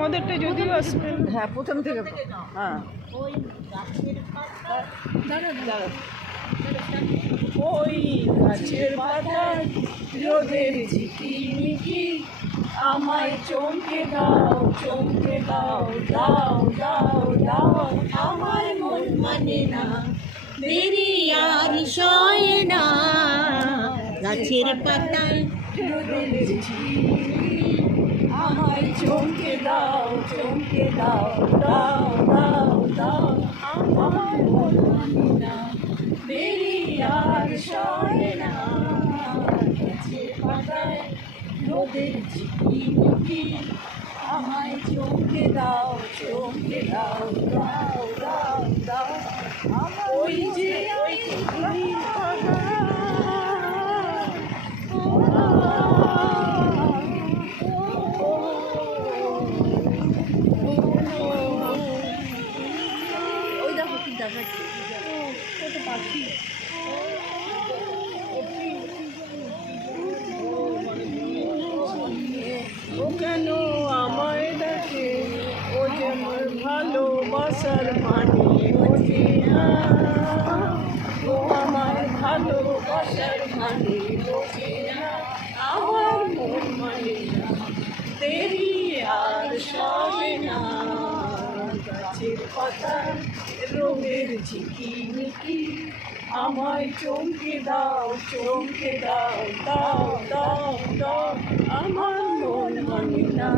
আমাদেরটা যদিও আসবে। হ্যাঁ প্রথম থেকে। হ্যাঁ ওই গাছের পাতা দাঁড়া। ওই গাছের পাতায় রোদের ঝিকিমিকি আমায় চমকে দাও, চমকে দাও, দাও দাও দাও। আমার মন মানে না, দেরি আর সয় না, গাছের পাতায় রোদের ঝিকিমিকি আমায় চমকে দাও, চমকে দাও, দাও দাও দাও। আমার মন মানে না, দেরি আর সয় না, গাছের পাতায় রোদের ঝিকিমিকি আমায় চমকে দাও, চমকে দাও, দাও দাও দাও। ওই যে ওই ঝিকিমির ওই দেখো কি দেখাচ্ছে কত পাখি। ও কেন আমায় ডাকে, ও যেমন ভালোবাসার মানে বোঝে না, ও আমার ভালোবাসার মানে বোঝে না, আমার মন মানে না, দেরি আর সবে না, গাছের পাতা রোগের ঝিকিমিকি আমায় চমকে দাও, চমকে দাও, দাও দাও দাও। আমার মন মানে না,